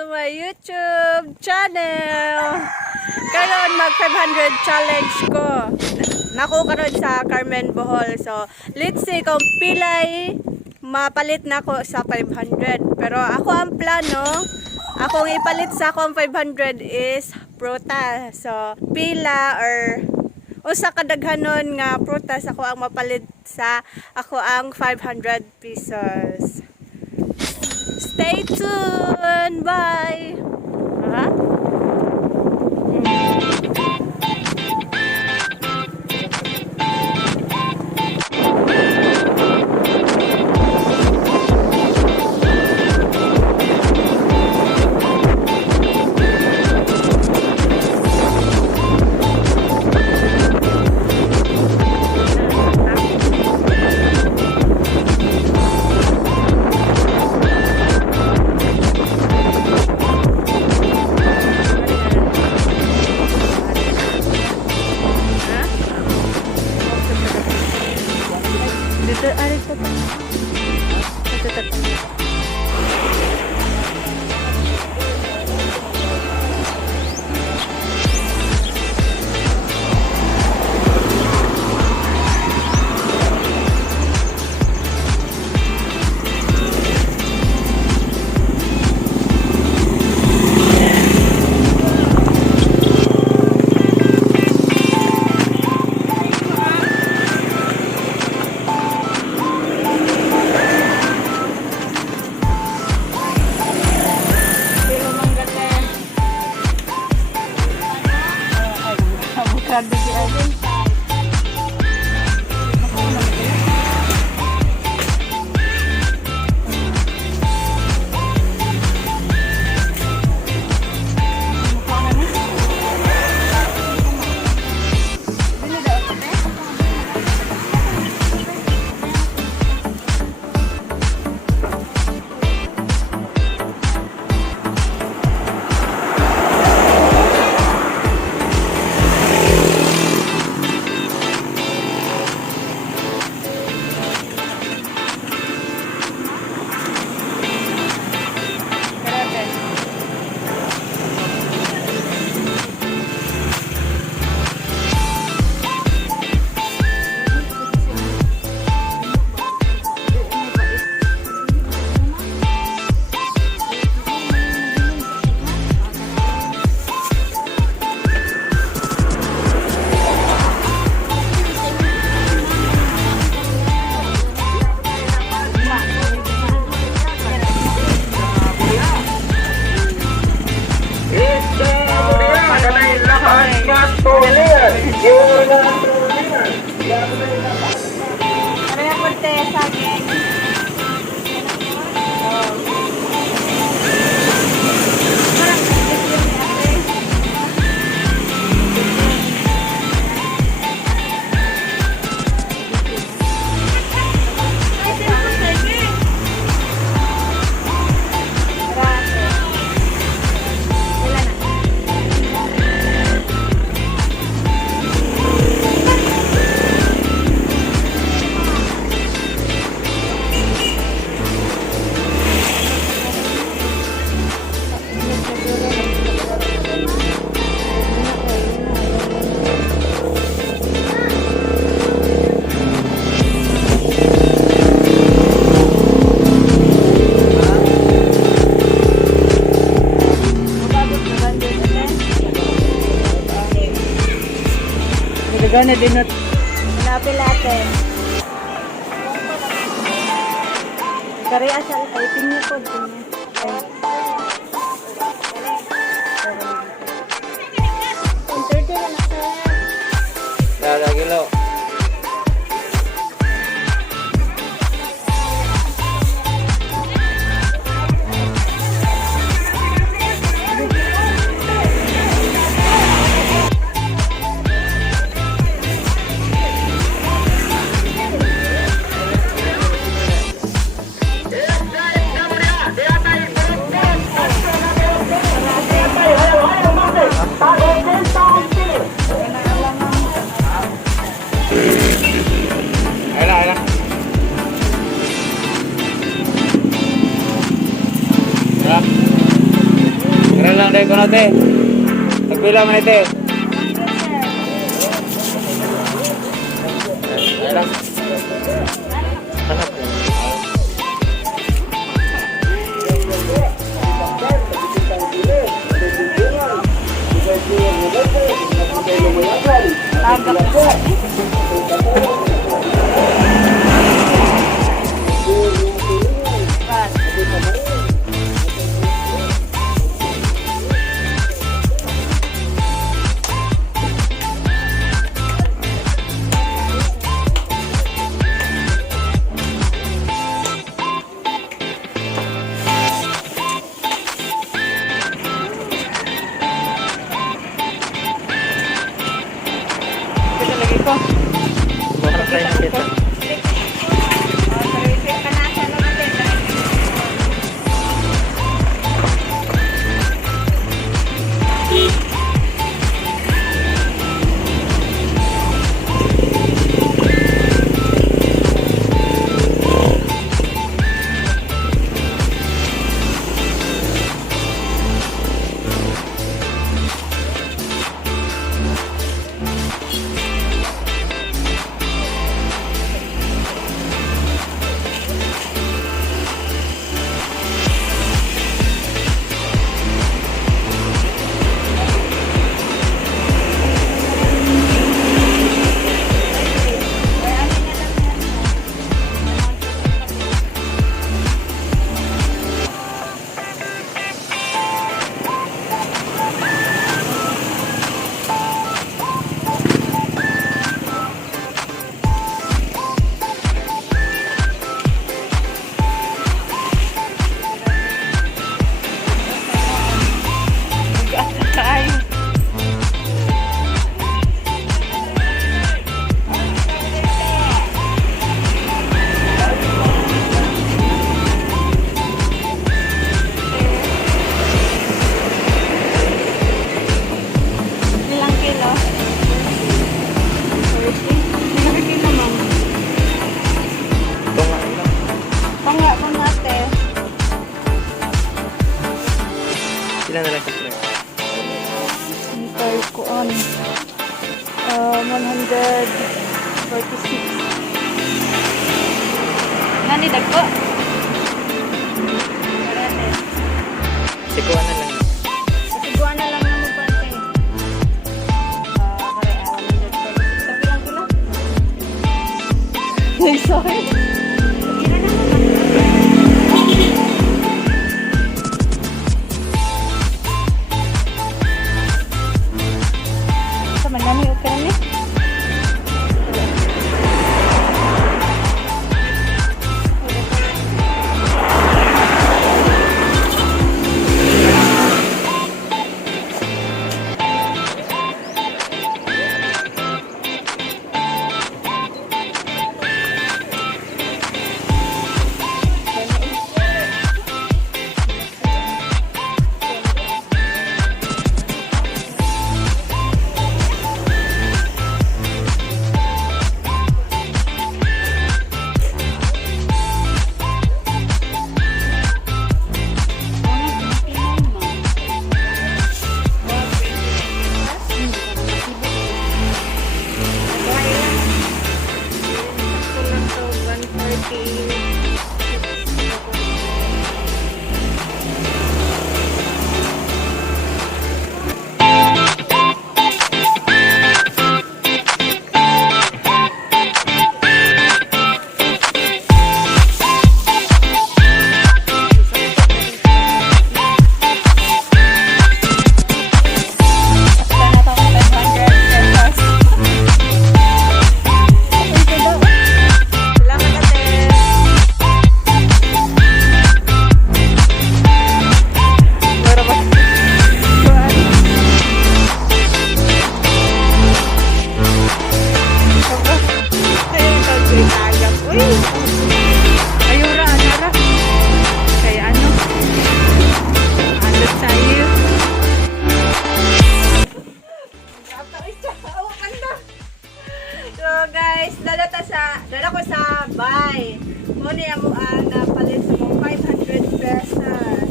to my YouTube channel. Karon mag 500 challenge ko. Nako karon sa Carmen, Bohol. So, let's see kung pilay mapalit na ko sa 500. Pero ako ang plano, akong ipalit sa akong 500 is prutas. So, pila or usa ka daghanon nga prutas ako ang mapalit sa ako ang 500 pesos. Stay tuned. Bye. Ikaw na dinot. Lapil-lapil. Kari asa typing niyo po. Lagi lo. na te. Nagpila man te. Ay lang. Hanap ko. Bakit tayo nakita? Sila na lang sa trip. Hintay ko on 146. Nani dagko? Sikuan na lang. Siguan na lang naman pa rin. Kare awan na dito. Sabi lang ko lang. Sorry. Manami o karne? dala ko sa bay. Mo niya mo napalit sa mo 500 pesos.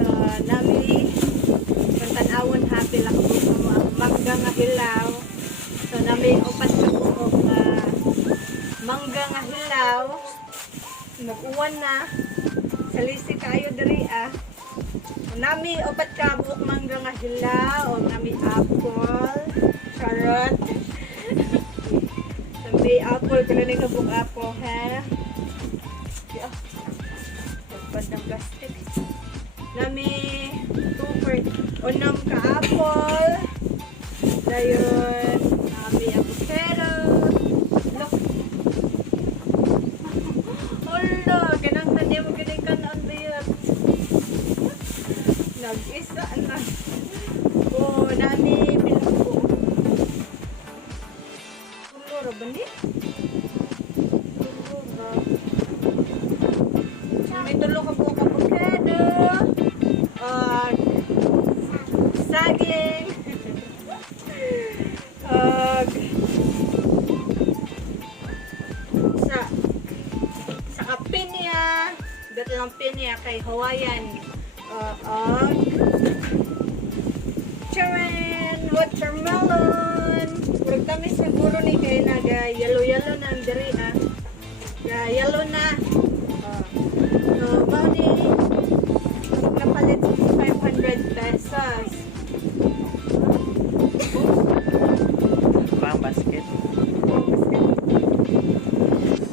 So, nami Nag-uwan na. Salisi kayo diri ah. Nami opat ka buok mangga nga hilaw, o nami apple, carrot. Nami apple, kanunay ka buok apple ha. Yeah. Pagpad ng plastic. Nami unam ka apple. Dayon, nami avocado. Look. Hala, ganang na niya magaling ka na ang bayat. Nag-isa na. Oh, nami bilanggo. Tulura ba ni? Tulura. Nami tulo ka buong avocado. Saging. Sa kapinya. Datilang pinya kay Hawaiian. Charan, watermelon. Purag kami siguro ni kay naga yellow na ang diri ah. Yellow na. So, bali napalit 500 pesos. Pang basket.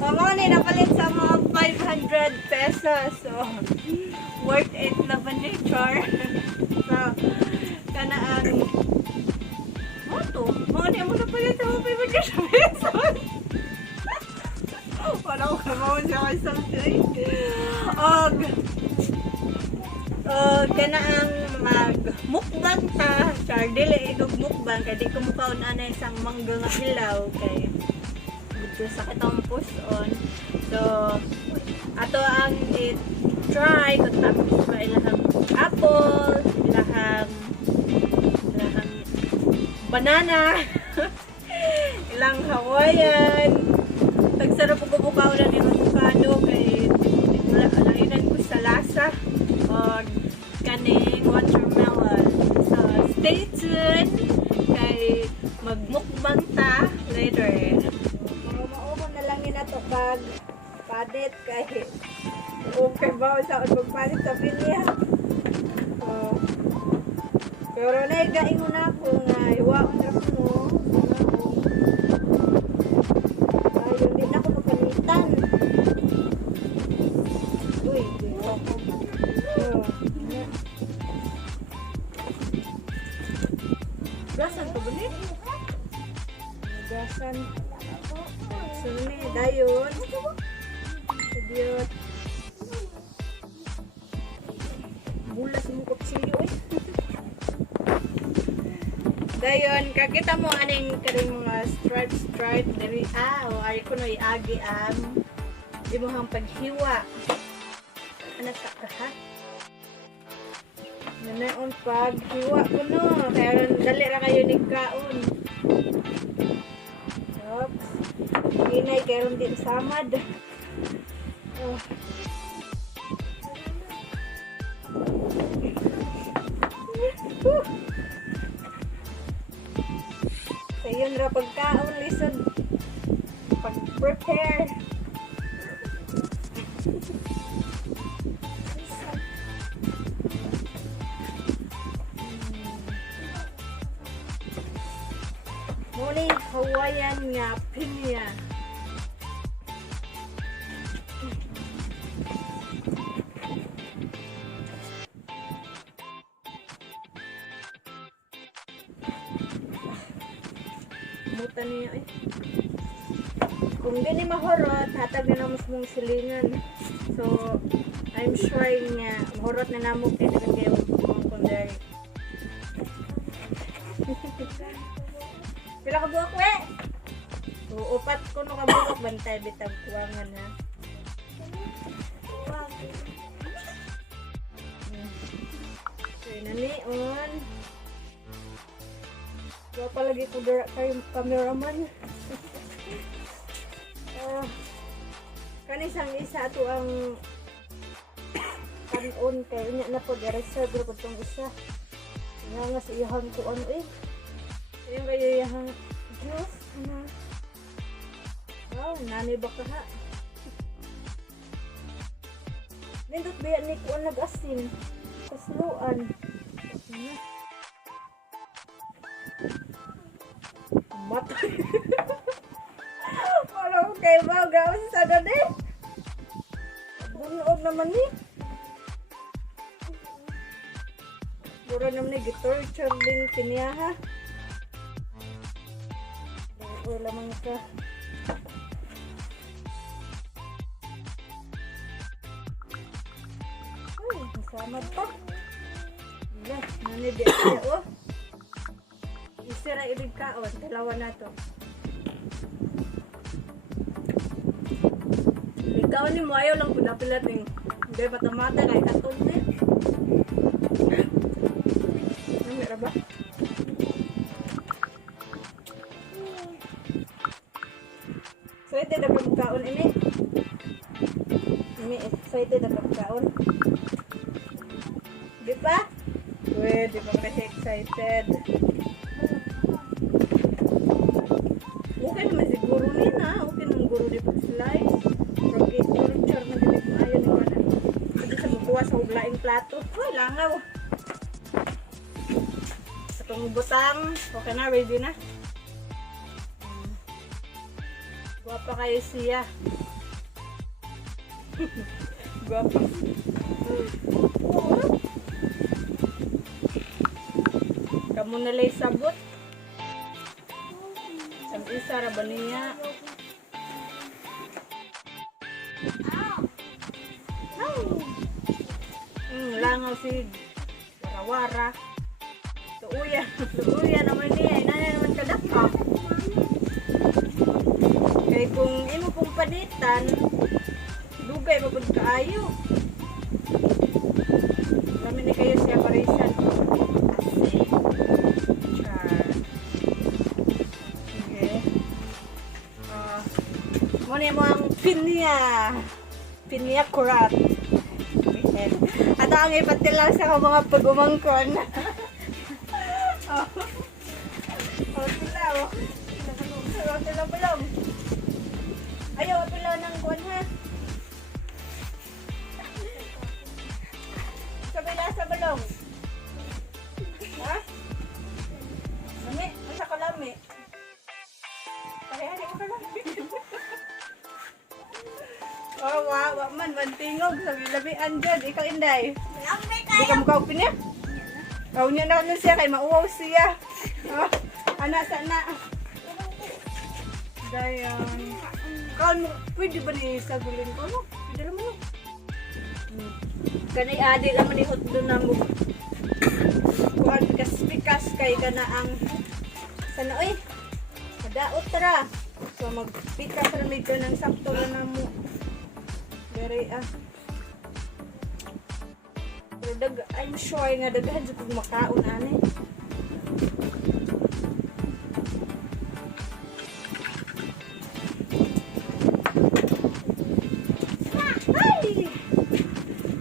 Mga ni napalit sa mga 500 pesos. So, worth it na ba ni Char? So, kanaan. Ano to? Mga ni mo napalit sa mga 500 pesos. Wala ko kamawin siya kay something. Kanaang mag-mukbang ta. Char, dili igog mukbang. Kaya di ko mukaon na isang mangga nga hilaw. Kaya dito sa kitang puson. So, ato ang i-try kung tapos ba ilahang apple, ilahang banana, ilang Hawaiian. Tagsarap ko bukaw na ni avocado kay lahinan ko sa lasa o kaning watermelon. So, stay tuned kay magmukbang ta later. Mauman na lang yun ato pag padit kay okay ba sa magpalit sa pinya. Pero naigaingon ako nga iwaon na ko ayun din ako magpalitan. Uy, gasan ko ba ni? Gasan. Suni, dayon. Diot. Bulas mo kutsilyo eh. Dayon, kakita mo aning karing mga stripe diri o ari ko no iagi ang di mo hang paghiwa. Ano sa ha? Nanaon paghiwa ko no, kaya dali ra kayo ni kaon. Oops. Inay karon din samad. Oh. So yun ra pagkaon lisod pag-prepare. Muli Hawaiian nga pinya. Mutan niya eh. Kung di ni mahorot, hatag na naman mong silingan. So, I'm sure nga mahorot na namog kayo na kayo mga kundari. Pila ka buwak we? So, upat ko no ka buwak, bantay bitag kuwangan ha. So, nanion. Wala pa lagi ko kayong cameraman. Kanisang isa ito ang kanon kayo niya na po reserve ko itong isa. Nga sa iyahang ko ano eh. Ayun kayo iyahang juice. Wow, nani ba ka ha? Nindot biya ni ko nag-asin. Kasluan. Matay. Wala ko kayo ba? Gawin sa dade. Bunog naman ni. Buro naman ni gitorture din kiniya ha. Wala man ka. Ay, masama pa. Yan, nanidi ako. Isira ibig kaon, dalawa na to. Ikaw ni mo ayaw lang pinapilat ng hindi patamata kay katol ni. Ano ba? Excited ako magkaon ini. Ini excited ako magkaon. Di ba? Weh, di ba kasi excited? Okay naman siguro ni na. Okay naman guro di pag-slice. Okay, culture na dinig na ayaw ni Mana. Kasi sa bukuha sa hublaing plato. Uy, langaw. Itong butang. Okay na, ready na. Guwapa kayo siya. Guwapa. Kamu nalay sabot. Isa ra ba niya? Langaw si warawara. Tuuya naman niya. Inanay naman kadaka. Kaya kung imo pong panitan, dugay mapod kaayo. Kami ni kayo siya parisan. Kasi. Sige. Muna mo ang pinya kurat. At ang ipatilang sa mga pagumangkon. Pilaw. Ayaw, pilaw ng kuwan ha. Sa balong. Ha? Lami? Masa ka lami? Parehari mo ka lami. Oh, wa man, mantingog. Labi-labian dyan. Ikaw, Inday. Hindi ka mukha upin niya? Kau niya na siya, kay mauwaw siya. Oh, anak sana. Dayan. Kau, pwede ba ni sagulin ko, no? Pwede naman, no? Kanay adik naman ihot doon na mo. Kuhan pikas-pikas kay ka na ang sana, oy. Madaot tara. So, magpikas na medyo ng sakto na mo. Very, Pero I'm sure nga daghan sa kung makaon ani. Ay!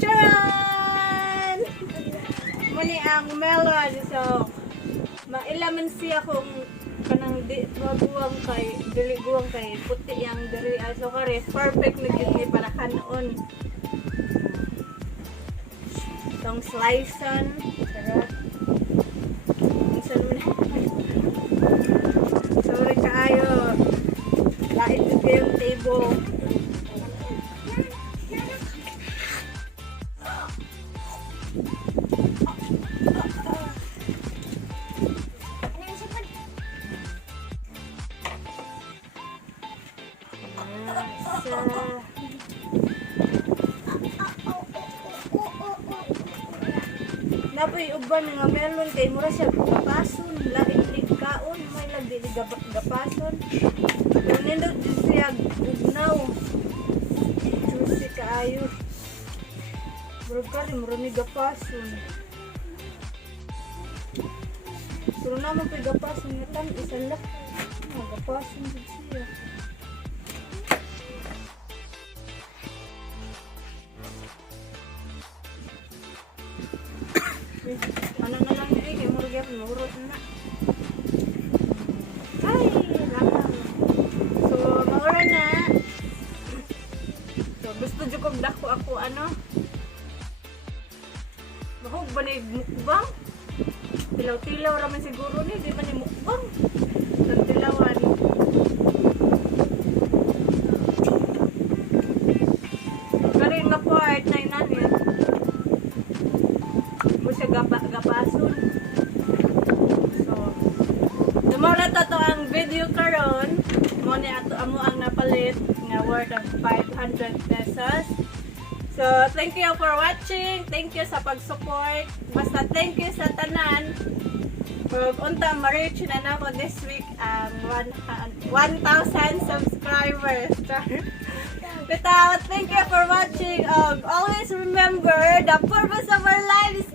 Charan! Muni ang melon. So, mailaman siya kung kanang guwang kay dili guwang kay puti yang diri so kare perfect na gyud para kanon. Itong slicean. Sarap. Isan mo na. Sorry kaayo. Lain ko yung table. Napoy uban nga melon kay mura siya gapason, lain lig kaon, may lagi lig gapason. Pero nindot din siya ugnaw. Juicy kaayo. Murag ka rin, mura ni gapason. Pero naman pa gapason nga tan, isa lang. Gapason din siya. Ano na lang diri kay murag gyapon murot na. Ay, langaw. So, maura na. So, gusto jud kog dako ako ano. Tilaw-tilaw raman siguro ni, di man ni mukbang. Nagtilawan. Kari nga part na inanin. Mo siya gapason. So, dumara to ang video karon. Mo ni ato amo ang napalit nga worth of 500 pesos. So, thank you for watching. Thank you sa pag-support. Basta thank you sa tanan. Pag unta ma-reach na nako this week ang 1,000 subscribers. Without, thank you for watching. Always remember, the purpose of our life is